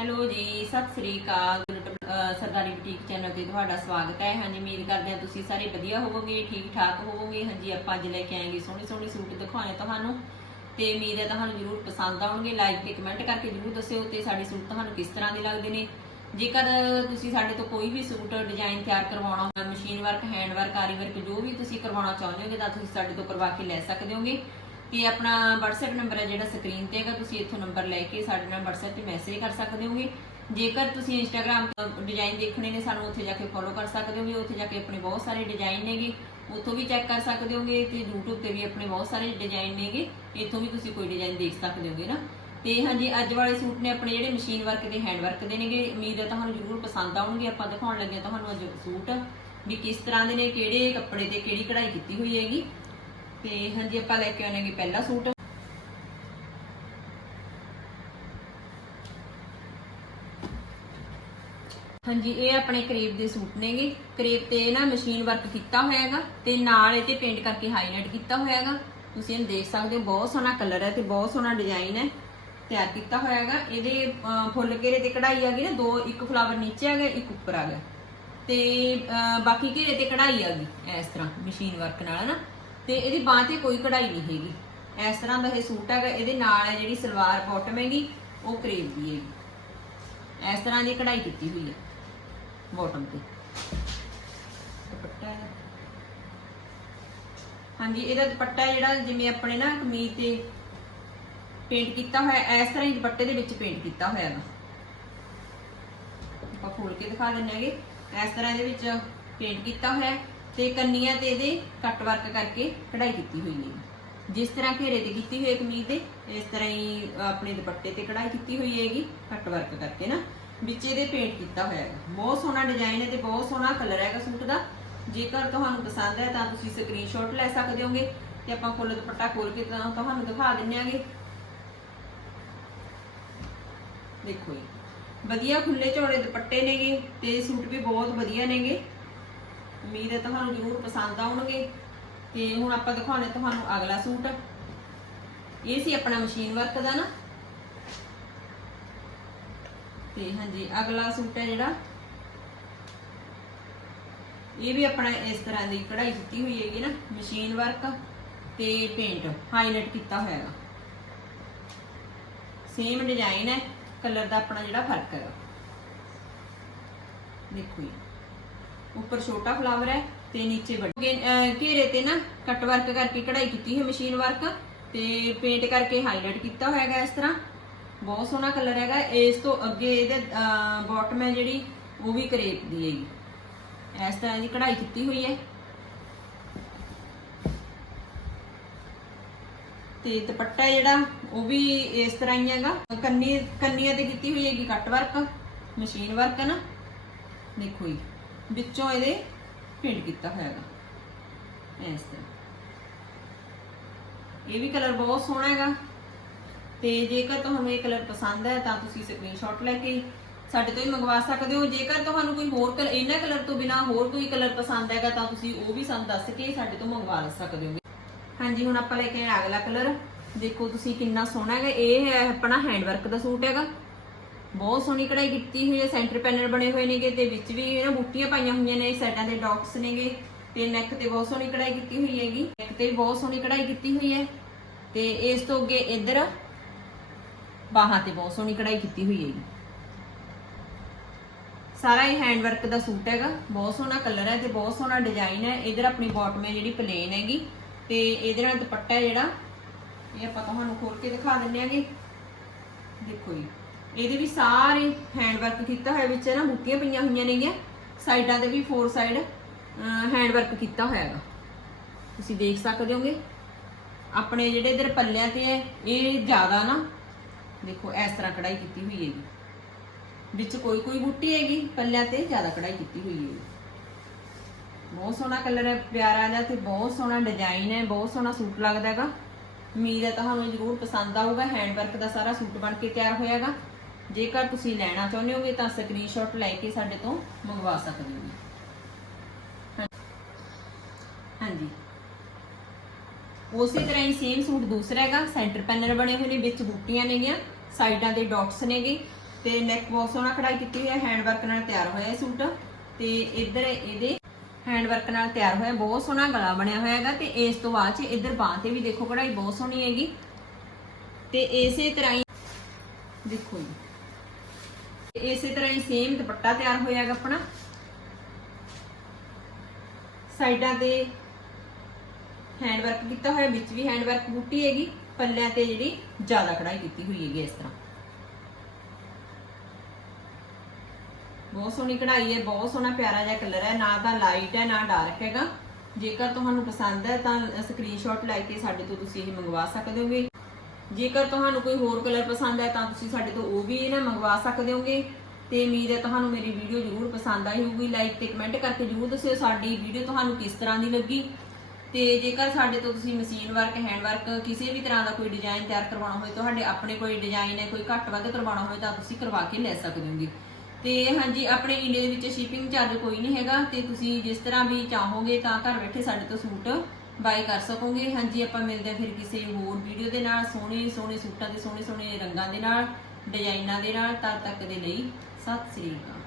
Hello ਜੀ, ਸਤਿ ਸ੍ਰੀ ਅਕਾਲ। ਸਰਦਾਰੀ boutique channel ਤੇ ਤੁਹਾਡਾ ਸਵਾਗਤ ਹੈ। ਹਾਂਜੀ, ਉਮੀਦ ਕਰਦੇ ਹਾਂ ਤੁਸੀਂ ਸਾਰੇ ਵਧੀਆ ਹੋਵੋਗੇ ਠੀਕ ਠਾਕ ਹੋਵੋਗੇ। ਹਾਂਜੀ, ਆਪਾਂ ਅੱਜ ਲੈ ਕੇ ਆਏਗੇ ਸੋਹਣੇ ਸੋਹਣੇ ਸੂਟ ਦਿਖਾਉਣੇ ਤੁਹਾਨੂੰ। ਤੇ ਉਮੀਦ ਹੈ ਤੁਹਾਨੂੰ ਜ਼ਰੂਰ ਪਸੰਦ ਆਉਣਗੇ। ਲਾਈਕ ਤੇ ਕਮੈਂਟ ਕਰਕੇ ਜ਼ਰੂਰ ਦੱਸਿਓ ਤੇ ਸਾਡੇ ਸੂਟ ਤੁਹਾਨੂੰ ਕਿਸ ਤਰ੍ਹਾਂ ਦੇ ਲੱਗਦੇ ਨੇ। ਜੇਕਰ ਤੁਸੀਂ ਸਾਡੇ ਤੋਂ ਕੋਈ ਵੀ ਸੂਟ ਡਿਜ਼ਾਈਨ ਤਿਆਰ ਕਰਵਾਉਣਾ ਹੋਵੇ machine work hand work aari work ਜੋ ਵੀ ਤੁਸੀਂ ਕਰਵਾਉਣਾ ਚਾਹੁੰਦੇ ਹੋਗੇ ਤਾਂ ਤੁਸੀਂ ਸਾਡੇ ਤੋਂ ਕਰਵਾ ਕੇ ਲੈ ਸਕਦੇ ਹੋਗੇ। ਤੇ ਆਪਣਾ WhatsApp ਨੰਬਰ ਹੈ ਜਿਹੜਾ ਸਕਰੀਨ ਤੇ ਹੈਗਾ, ਤੁਸੀਂ ਇੱਥੋਂ ਨੰਬਰ ਲੈ ਕੇ ਸਾਡੇ ਨਾਲ WhatsApp ਤੇ ਮੈਸੇਜ ਕਰ ਸਕਦੇ ਹੋਗੇ। ਜੇਕਰ ਤੁਸੀਂ Instagram ਤੋਂ ਡਿਜ਼ਾਈਨ ਦੇਖਣੇ ਨੇ, ਸਾਨੂੰ ਉੱਥੇ ਜਾ ਕੇ ਫੋਲੋ ਕਰ ਸਕਦੇ ਹੋਗੇ। ਉੱਥੇ ਜਾ ਕੇ ਆਪਣੇ ਬਹੁਤ ਸਾਰੇ ਡਿਜ਼ਾਈਨ ਨੇਗੇ। ਉੱਥੋਂ ਵੀ ਚੈੱਕ ਕਰ ਸਕਦੇ ਹੋਗੇ ਤੇ YouTube ਤੇ ਵੀ ਆਪਣੇ ਬਹੁਤ ਸਾਰੇ ਡਿਜ਼ਾਈਨ ਨੇਗੇ। ਇੱਥੋਂ ਵੀ ਤੁਸੀਂ ਕੋਈ ਡਿਜ਼ਾਈਨ ਦੇਖ ਸਕਦੇ ਹੋਗੇ ਨਾ। ਤੇ ਹਾਂਜੀ, ਅੱਜ ਵਾਲੇ ਸੂਟ ਨੇ ਆਪਣੇ ਜਿਹੜੇ ਮਸ਼ੀਨ ਵਰਕ ਦੇ ਹੈਂਡ ਵਰਕ ਦੇ ਨੇਗੇ। ਉਮੀਦ ਹੈ ਤੁਹਾਨੂੰ ਜ਼ਰੂਰ ਪਸੰਦ ਆਉਣਗੇ। ਆਪਾਂ ਦਿਖਾਉਣ ਲੱਗੇ ਹਾਂ ਤੁਹਾਨੂੰ ਅੱਜ ਸੂਟ ਵੀ ਕਿਸ ਤਰ੍ਹਾਂ ਦੇ ਨੇ, ਕਿਹੜੇ ਕੱਪੜੇ ਤੇ ਕਿਹੜੀ ਕਢਾਈ ਕੀਤੀ ਹੋਈ ਹੈਗੀ। ਤੇ ਹਾਂਜੀ, ਆਪਾਂ ਲੈ ਕੇ ਆਉਣਾਂਗੇ ਪਹਿਲਾ ਸੂਟ। ਹਾਂਜੀ, ਇਹ ਆਪਣੇ ਕਰੇਪ ਦੇ ਸੂਟ ਨੇਗੇ। ਕਰੇਪ ਤੇ ਨਾ ਮਸ਼ੀਨ ਵਰਕ ਕੀਤਾ ਹੋਇਆ ਹੈਗਾ ਤੇ ਨਾਲ ਇਹ ਤੇ ਪੇਂਟ ਕਰਕੇ ਹਾਈਲਾਈਟ ਕੀਤਾ ਹੋਇਆ ਹੈਗਾ। ਤੁਸੀਂ ਇਹਨੂੰ ਦੇਖ ਸਕਦੇ ਹੋ, ਬਹੁਤ ਸੋਹਣਾ ਕਲਰ ਹੈ ਤੇ ਬਹੁਤ ਸੋਹਣਾ ਡਿਜ਼ਾਈਨ ਹੈ। ਤਿਆਰ ਕੀਤਾ ਹੋਇਆ ਹੈਗਾ। ਇਹਦੇ ਫੁੱਲ ਘੇਰੇ ਤੇ ਕਢਾਈ ਆ ਗਈ ਨਾ, ਦੋ, ਇੱਕ ਫਲਾਵਰ ਨੀਚੇ ਆ ਗਿਆ, ਇੱਕ ਉੱਪਰ ਆ ਗਿਆ। ਤੇ ਬਾਕੀ ਘੇਰੇ ਤੇ ਕਢਾਈ ਆ ਗਈ, ਇਸ ਤਰ੍ਹਾਂ ਮਸ਼ੀਨ ਵਰਕ ਨਾਲ ਨਾ। ਤੇ ਇਹਦੀ ਬਾਹ ਤੇ ਕੋਈ ਕਢਾਈ ਨਹੀਂ ਹੈਗੀ। ਇਸ ਤਰ੍ਹਾਂ ਦਾ ਇਹ ਸੂਟ ਹੈਗਾ, ਇਹਦੇ ਨਾਲ ਹੈ ਜਿਹੜੀ ਸਲਵਾਰ ਬਾਟਮ ਹੈਗੀ ਉਹ ਕਰੇਪ ਦੀ ਹੈਗੀ। ਇਸ ਤਰ੍ਹਾਂ ਦੀ ਕਢਾਈ ਕੀਤੀ ਹੋਈ ਹੈ ਬਾਟਮ ਤੇ। ਦੁਪੱਟਾ ਹਾਂਜੀ, ਇਹਦਾ ਦੁਪੱਟਾ ਜਿਹੜਾ ਜਿਵੇਂ ਆਪਣੇ ਨਾ ਕਮੀਜ਼ ਤੇ ਪੇਂਟ ਕੀਤਾ ਹੋਇਆ, ਇਸ ਤਰ੍ਹਾਂ ਹੀ ਦੁਪੱਟੇ ਦੇ ਵਿੱਚ ਪੇਂਟ ਕੀਤਾ ਹੋਇਆ ਹੈ ਆਪਾਂ ਖੋਲ ਕੇ ਦਿਖਾ ਦਿੰਨੇ ਹੈਗੇ। ਇਸ ਤਰ੍ਹਾਂ ਇਹਦੇ ਵਿੱਚ ਪੇਂਟ ਕੀਤਾ ਹੋਇਆ। ਤੇ ਕੰਨੀਆਂ ਤੇ ਇਹਦੇ ਕੱਟ ਵਰਕ ਕਰਕੇ ਕਢਾਈ ਕੀਤੀ ਹੋਈ ਹੈ ਜਿਸ ਤਰ੍ਹਾਂ ਘੇਰੇ ਤੇ ਕੀਤੀ ਹੋਈ ਹੈ ਕਮੀਜ਼ ਦੇ, ਇਸ ਤਰ੍ਹਾਂ ਹੀ ਆਪਣੇ ਦੁਪੱਟੇ ਤੇ ਕਢਾਈ ਕੀਤੀ ਹੋਈ ਹੈਗੀ, ਕੱਟ ਵਰਕ ਕਰਕੇ ਨਾ। ਵਿੱਚ ਇਹਦੇ ਪੇਂਟ ਕੀਤਾ ਹੋਇਆ ਹੈ ਬਹੁਤ ਸੋਹਣਾ ਡਿਜ਼ਾਈਨ ਹੈ ਤੇ ਬਹੁਤ ਸੋਹਣਾ ਕਲਰ ਹੈਗਾ ਸੂਟ ਦਾ। ਜੇਕਰ ਤੁਹਾਨੂੰ ਪਸੰਦ ਹੈ ਤਾਂ ਤੁਸੀਂ ਸਕਰੀਨਸ਼ਾਟ ਲੈ ਸਕਦੇ ਹੋਗੇ ਤੇ ਆਪਾਂ ਫੁੱਲ ਦੁਪੱਟਾ ਖੋਲ ਕੇ ਤਾਂ ਤੁਹਾਨੂੰ ਦਿਖਾ ਦਿੰਨੇ ਆਗੇ। ਦੇਖੋ ਜੀ। ਵਧੀਆ ਖੁੱਲੇ ਝੋਲੇ ਦੁਪੱਟੇ ਨੇਗੇ ਤੇ ਸੂਟ ਵੀ ਬਹੁਤ ਵਧੀਆ ਨੇਗੇ। ਉਮੀਦ ਹੈ ਤੁਹਾਨੂੰ ਜ਼ਰੂਰ ਪਸੰਦ ਆਉਣਗੇ ਤੇ ਹੁਣ ਆਪਾਂ ਦਿਖਾਉਣੇ ਤੁਹਾਨੂੰ ਅਗਲਾ ਸੂਟ। ਇਹ ਸੀ ਆਪਣਾ ਮਸ਼ੀਨ ਵਰਕ ਦਾ ਨਾ। ਤੇ ਹਾਂਜੀ, ਅਗਲਾ ਸੂਟ ਹੈ ਜਿਹੜਾ। ਇਹ ਵੀ ਆਪਣਾ ਇਸ ਤਰ੍ਹਾਂ ਦੀ ਕਢਾਈ ਕੀਤੀ ਹੋਈ ਹੈਗੀ ਨਾ ਮਸ਼ੀਨ ਵਰਕ ਤੇ ਪੇਂਟ ਹਾਈਲਾਈਟ ਕੀਤਾ ਹੋਇਆ। ਹੈਗਾ ਸੇਮ ਡਿਜ਼ਾਈਨ ਹੈ ਕਲਰ ਦਾ ਆਪਣਾ ਜਿਹੜਾ ਫ਼ਰਕ ਹੈਗਾ। ਦੇਖੋ ਜੀ। ਉੱਪਰ ਛੋਟਾ ਫਲਾਵਰ ਹੈ ਤੇ ਨੀਚੇ ਵੱਡੇ। ਘੇਰੇ ਤੇ ਨਾ ਕੱਟ ਵਰਕ ਕਰਕੇ ਕਢਾਈ ਕੀਤੀ ਹੈ ਮਸ਼ੀਨ ਵਰਕ ਤੇ ਪੇਂਟ ਕਰਕੇ ਹਾਈਲਾਈਟ ਕੀਤਾ ਹੋਇਆ ਹੈਗਾ ਇਸ ਤਰ੍ਹਾਂ। ਬਹੁਤ ਸੋਹਣਾ ਕਲਰ ਹੈਗਾ। ਇਸ ਤੋਂ ਅੱਗੇ ਇਹਦੇ ਬਾਟਮ ਹੈ ਜਿਹੜੀ, ਉਹ ਵੀ ਕਰੇਪ ਦੀ ਹੈਗੀ। ਇਸ ਤਰ੍ਹਾਂ ਦੀ ਕਢਾਈ ਕੀਤੀ ਹੋਈ ਹੈ। ਤੇ ਦੁਪੱਟਾ ਜਿਹੜਾ, ਉਹ ਵੀ ਇਸ ਤਰ੍ਹਾਂ ਹੀ ਹੈਗਾ। ਕੰਨੀ, ਕੰਨੀਆਂ ਤੇ ਕੀਤੀ ਹੋਈ ਹੈਗੀ ਕੱਟ ਵਰਕ ਮਸ਼ੀਨ ਵਰਕ ਹੈ ਨਾ। ਦੇਖੋ ਜੀ। ਵਿੱਚੋਂ ਇਹਦੇ ਪੇਂਟ ਕੀਤਾ ਹੋਇਆ ਇਸ ਤਰ੍ਹਾਂ। ਇਹ ਵੀ ਕਲਰ ਬਹੁਤ ਸੋਹਣਾ ਹੈਗਾ। ਤੇ ਜੇਕਰ ਤੁਹਾਨੂੰ ਇਹ ਕਲਰ ਪਸੰਦ ਹੈ, ਤਾਂ ਤੁਸੀਂ ਸਕਰੀਨਸ਼ਾਟ ਲੈ ਕੇ ਸਾਡੇ ਤੋਂ ਹੀ ਮੰਗਵਾ ਸਕਦੇ ਹੋ। ਜੇਕਰ ਤੁਹਾਨੂੰ ਕੋਈ ਹੋਰ ਕਲਰ ਇਹਨਾਂ ਕਲਰ ਤੋਂ ਬਿਨਾ ਹੋਰ ਕੋਈ ਕਲਰ ਪਸੰਦ ਹੈਗਾ, ਤਾਂ ਤੁਸੀਂ ਉਹ ਵੀ ਸਾਨੂੰ ਦੱਸ ਕੇ ਸਾਡੇ ਤੋਂ ਮੰਗਵਾ ਸਕਦੇ ਹੋ। ਹਾਂਜੀ, ਹੁਣ ਆਪਾਂ ਲੈ ਕੇ ਆਏ ਅਗਲਾ ਕਲਰ ਦੇਖੋ ਤੁਸੀਂ ਕਿੰਨਾ ਸੋਹਣਾ ਹੈਗਾ। ਇਹ ਹੈ ਆਪਣਾ ਹੈਂਡ ਵਰਕ ਦਾ ਸੂਟ ਹੈਗਾ। ਬਹੁਤ ਸੋਹਣੀ ਕਢਾਈ ਕੀਤੀ ਹੋਈ ਹੈ, ਸੈਂਟਰ ਪੈਨਲ ਬਣੇ ਹੋਏ ਨੇਗੇ, ਤੇ ਵਿੱਚ ਵੀ ਇਹਨਾਂ ਬੂਟੀਆਂ ਪਾਈਆਂ ਹੋਈਆਂ ਨੇ ਸਾਈਡਾਂ ਤੇ ਡਾਟਸ ਨੇਗੇ, ਤੇ ਨੈਕ ਤੇ ਬਹੁਤ ਸੋਹਣੀ ਕਢਾਈ ਕੀਤੀ ਹੋਈ ਹੈਗੀ। ਨੈਕ ਤੇ ਵੀ ਬਹੁਤ ਸੋਹਣੀ ਕਢਾਈ ਕੀਤੀ ਹੋਈ ਹੈ, ਤੇ ਇਸ ਤੋਂ ਅੱਗੇ ਇੱਧਰ ਬਾਹਾਂ ਤੇ ਬਹੁਤ ਸੋਹਣੀ ਕਢਾਈ ਕੀਤੀ ਹੋਈ ਹੈਗੀ। ਸਾਰਾ ਇਹ ਹੈਂਡ ਵਰਕ ਦਾ ਸੂਟ ਹੈਗਾ, ਬਹੁਤ ਸੋਹਣਾ ਕਲਰ ਹੈ ਤੇ ਬਹੁਤ ਸੋਹਣਾ ਡਿਜ਼ਾਈਨ ਹੈ। ਇਧਰ ਆਪਣੀ ਬਾਟਮ ਹੈ ਜਿਹੜੀ ਪਲੇਨ ਹੈਗੀ, ਤੇ ਇਹਦੇ ਨਾਲ ਦੁਪੱਟਾ ਹੈ ਜਿਹੜਾ, ਇਹ ਆਪਾਂ ਤੁਹਾਨੂੰ ਖੋਲ ਕੇ ਦਿਖਾ ਦਿੰਨੇ ਆਂਗੇ। ਦੇਖੋ ਜੀ। ਇਹਦੇ ਵੀ ਸਾਰੇ ਹੈਂਡ ਵਰਕ ਕੀਤਾ ਹੋਇਆ ਵਿੱਚ ਨਾ ਬੂਟੀਆਂ ਪਈਆਂ ਹੋਈਆਂ ਨੇਗੀਆਂ। ਸਾਈਡਾਂ ਤੇ ਵੀ ਫੋਰ ਸਾਈਡ ਹੈਂਡ ਵਰਕ ਕੀਤਾ ਹੋਇਆ ਹੈਗਾ। ਤੁਸੀਂ ਦੇਖ ਸਕਦੇ ਹੋਗੇ। ਆਪਣੇ ਜਿਹੜੇ ਇਧਰ ਪੱਲਿਆਂ ਤੇ ਹੈ, ਇਹ ਜ਼ਿਆਦਾ ਨਾ, ਦੇਖੋ, ਇਸ ਤਰ੍ਹਾਂ ਕਢਾਈ ਕੀਤੀ ਹੋਈ ਹੈਗੀ। ਵਿੱਚ ਕੋਈ ਕੋਈ ਬੂਟੀ ਹੈਗੀ, ਪੱਲਿਆਂ ਤੇ ਜ਼ਿਆਦਾ ਕਢਾਈ ਕੀਤੀ ਹੋਈ ਹੈ ਬਹੁਤ ਸੋਹਣਾ ਕਲਰ ਹੈ, ਪਿਆਰਾ ਜਿਹਾ ਤੇ ਬਹੁਤ ਸੋਹਣਾ ਡਿਜ਼ਾਈਨ ਹੈ, ਬਹੁਤ ਸੋਹਣਾ ਸੂਟ ਲੱਗਦਾ ਹੈਗਾ। ਉਮੀਦ ਹੈ ਤੁਹਾਨੂੰ ਜ਼ਰੂਰ ਪਸੰਦ ਆਊਗਾ ਹੈਂਡ ਵਰਕ ਦਾ ਸਾਰਾ ਸੂਟ ਬਣ ਕੇ ਤਿਆਰ ਹੋਇਆਗਾ ਜੇਕਰ ਤੁਸੀਂ ਲੈਣਾ ਚਾਹੁੰਦੇ ਹੋਗੇ ਤਾਂ ਸਕਰੀਨਸ਼ਾਟ ਲੈ ਕੇ ਸਾਡੇ ਤੋਂ ਮੰਗਵਾ ਸਕਦੇ ਹੋ। ਹਾਂਜੀ। ਉਸੇ ਤਰ੍ਹਾਂ ਹੀ ਸੇਮ ਸੂਟ ਦੂਸਰਾ ਹੈਗਾ ਸੈਂਟਰ ਪੈਨਲ ਬਣੇ ਹੋਏ ਨੇ, ਵਿੱਚ ਬੂਟੀਆਂ ਨੇਗੀਆਂ, ਸਾਈਡਾਂ ਤੇ ਡਾਟਸ ਨੇਗੇ, ਤੇ ਨੈਕ ਬਹੁਤ ਸੋਹਣਾ ਕਢਾਈ ਕੀਤੀ ਹੋਈ ਹੈ ਹੈਂਡ ਵਰਕ ਨਾਲ ਤਿਆਰ ਹੋਇਆ ਇਹ ਸੂਟ, ਤੇ ਇੱਧਰ ਇਹਦੇ ਹੈਂਡ ਵਰਕ ਨਾਲ ਤਿਆਰ ਹੋਇਆ, ਬਹੁਤ ਸੋਹਣਾ ਗਲਾ ਬਣਿਆ ਹੋਇਆ ਹੈਗਾ, ਤੇ ਇਸ ਤੋਂ ਬਾਅਦ ਚ ਇੱਧਰ ਬਾਹ ਤੇ ਵੀ ਦੇਖੋ ਕਢਾਈ ਬਹੁਤ ਸੋਹਣੀ ਹੈਗੀ, ਤੇ ਇਸੇ ਤਰ੍ਹਾਂ ਹੀ ਦੇਖੋ ਜੀ। ਇਸੇ ਤਰ੍ਹਾਂ ਹੀ ਸੇਮ ਦੁਪੱਟਾ ਤਿਆਰ ਹੋਇਆ ਆਪਣਾ। ਸਾਈਡਾਂ ਤੇ ਹੈਂਡ ਵਰਕ ਕੀਤਾ ਹੋਇਆ, ਵਿੱਚ ਵੀ ਹੈਂਡ ਵਰਕ ਬੂਟੀ ਹੈਗੀ, ਪੱਲਿਆਂ ਤੇ ਜਿਹੜੀ ਜ਼ਿਆਦਾ ਕਢਾਈ ਕੀਤੀ ਹੋਈ ਹੈਗੀ ਇਸ ਤਰ੍ਹਾਂ। ਬਹੁਤ ਸੋਹਣੀ ਕਢਾਈ ਹੈ, ਬਹੁਤ ਸੋਹਣਾ ਪਿਆਰਾ ਜਿਹਾ ਕਲਰ ਹੈ, ਨਾ ਤਾਂ ਲਾਈਟ ਹੈ, ਨਾ ਡਾਰਕ ਹੈਗਾ। ਜੇਕਰ ਤੁਹਾਨੂੰ ਪਸੰਦ ਹੈ ਤਾਂ ਸਕਰੀਨਸ਼ਾਟ ਲੈ ਕੇ ਸਾਡੇ ਤੋਂ ਤੁਸੀਂ ਇਹ ਮੰਗਵਾ ਸਕਦੇ ਹੋਗੇ। ਜੇਕਰ ਤੁਹਾਨੂੰ ਕੋਈ ਹੋਰ ਕਲਰ ਪਸੰਦ ਹੈ ਤਾਂ ਤੁਸੀਂ ਸਾਡੇ ਤੋਂ ਉਹ ਵੀ ਨਾ ਮੰਗਵਾ ਸਕਦੇ ਹੋਗੇ। ਤੇ ਉਮੀਦ ਹੈ ਤੁਹਾਨੂੰ ਮੇਰੀ ਵੀਡੀਓ ਜ਼ਰੂਰ ਪਸੰਦ ਆਈ ਹੋਊਗੀ। ਲਾਈਕ ਤੇ ਕਮੈਂਟ ਕਰਕੇ ਜ਼ਰੂਰ ਦੱਸਿਓ ਸਾਡੀ ਵੀਡੀਓ ਤੁਹਾਨੂੰ ਕਿਸ ਤਰ੍ਹਾਂ ਦੀ ਲੱਗੀ। ਤੇ ਜੇਕਰ ਸਾਡੇ ਤੋਂ ਤੁਸੀਂ ਮਸ਼ੀਨ ਵਰਕ ਹੈਂਡ ਵਰਕ ਕਿਸੇ ਵੀ ਤਰ੍ਹਾਂ ਦਾ ਕੋਈ ਡਿਜ਼ਾਈਨ ਤਿਆਰ ਕਰਵਾਉਣਾ ਹੋਵੇ ਤੁਹਾਡੇ ਆਪਣੇ ਕੋਈ ਡਿਜ਼ਾਈਨ ਹੈ, ਕੋਈ ਘੱਟ ਵੱਧ ਕਰਵਾਉਣਾ ਹੋਵੇ ਤਾਂ ਤੁਸੀਂ ਕਰਵਾ ਕੇ ਲੈ ਸਕਦੇ ਹੋਗੇ। ਤੇ ਹਾਂਜੀ, ਆਪਣੇ ਇੰਡੀਆ ਦੇ ਵਿੱਚ ਸ਼ਿਪਿੰਗ ਚਾਰਜ ਕੋਈ ਨਹੀਂ ਹੈਗਾ। ਤੇ ਤੁਸੀਂ ਜਿਸ ਤਰ੍ਹਾਂ ਵੀ ਚਾਹੋਗੇ ਤਾਂ ਘਰ ਬੈਠੇ ਸਾਡੇ ਤੋਂ ਸੂਟ ਬਾਏ ਕਰ ਸਕੋਗੇ। ਹਾਂਜੀ, ਆਪਾਂ ਮਿਲਦੇ ਹਾਂ ਫਿਰ ਕਿਸੇ ਹੋਰ ਵੀਡੀਓ ਦੇ ਨਾਲ, ਸੋਹਣੇ ਸੋਹਣੇ ਸੂਟਾਂ ਦੇ, ਸੋਹਣੇ ਸੋਹਣੇ ਰੰਗਾਂ ਦੇ ਨਾਲ, ਡਿਜ਼ਾਈਨਾਂ ਦੇ ਨਾਲ। ਤਦ ਤੱਕ ਦੇ ਲਈ, ਸਤਿ ਸ੍ਰੀ ਅਕਾਲ।